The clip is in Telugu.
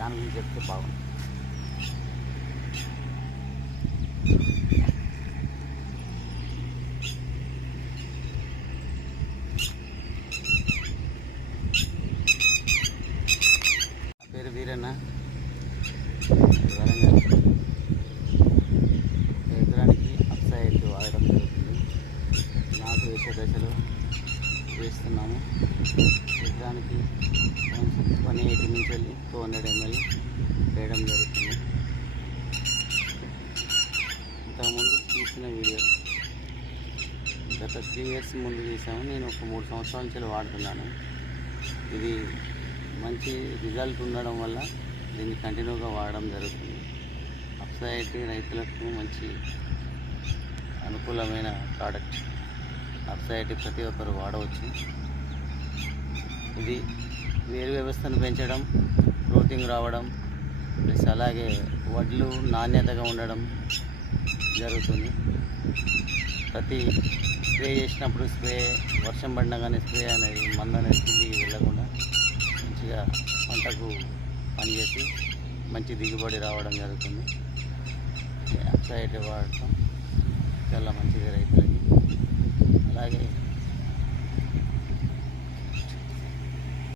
దాని గురించి చెప్తే బాగుంది. నా పేరు వీరన్న, వరంగల్. ఎకరానికి అప్సైడ్ వాడడం జరుగుతుంది. నాటు వేసే దశలో వేస్తున్నాము. ఎకరానికి 180 నుంచి 200 ml వేయడం జరుగుతుంది. ఇంతకుముందు తీసిన వీడియో గత 3 years ముందు తీసాము. నేను ఒక 3 సంవత్సరాల నుంచి వాడుతున్నాను. ఇది మంచి రిజల్ట్ ఉండడం వల్ల దీన్ని కంటిన్యూగా వాడడం జరుగుతుంది. అప్సైడ్ రైతులకు మంచి అనుకూలమైన ప్రోడక్ట్. అప్సైడ్ ప్రతి ఒక్కరు వాడవచ్చు. ఇది వేరు వ్యవస్థను పెంచడం, గ్రోతింగ్ రావడం, ప్లస్ అలాగే వడ్లు నాణ్యతగా ఉండడం జరుగుతుంది. ప్రతి స్ప్రే చేసినప్పుడు వర్షం పడినగానే స్ప్రే అనేది మందు అనేది కిందికి వెళ్ళకుండా మంచిగా పంటకు పనిచేసి మంచి దిగుబడి రావడం జరుగుతుంది. అప్సైడ్ వాడటం చాలా మంచిది రైతులకి. అలాగే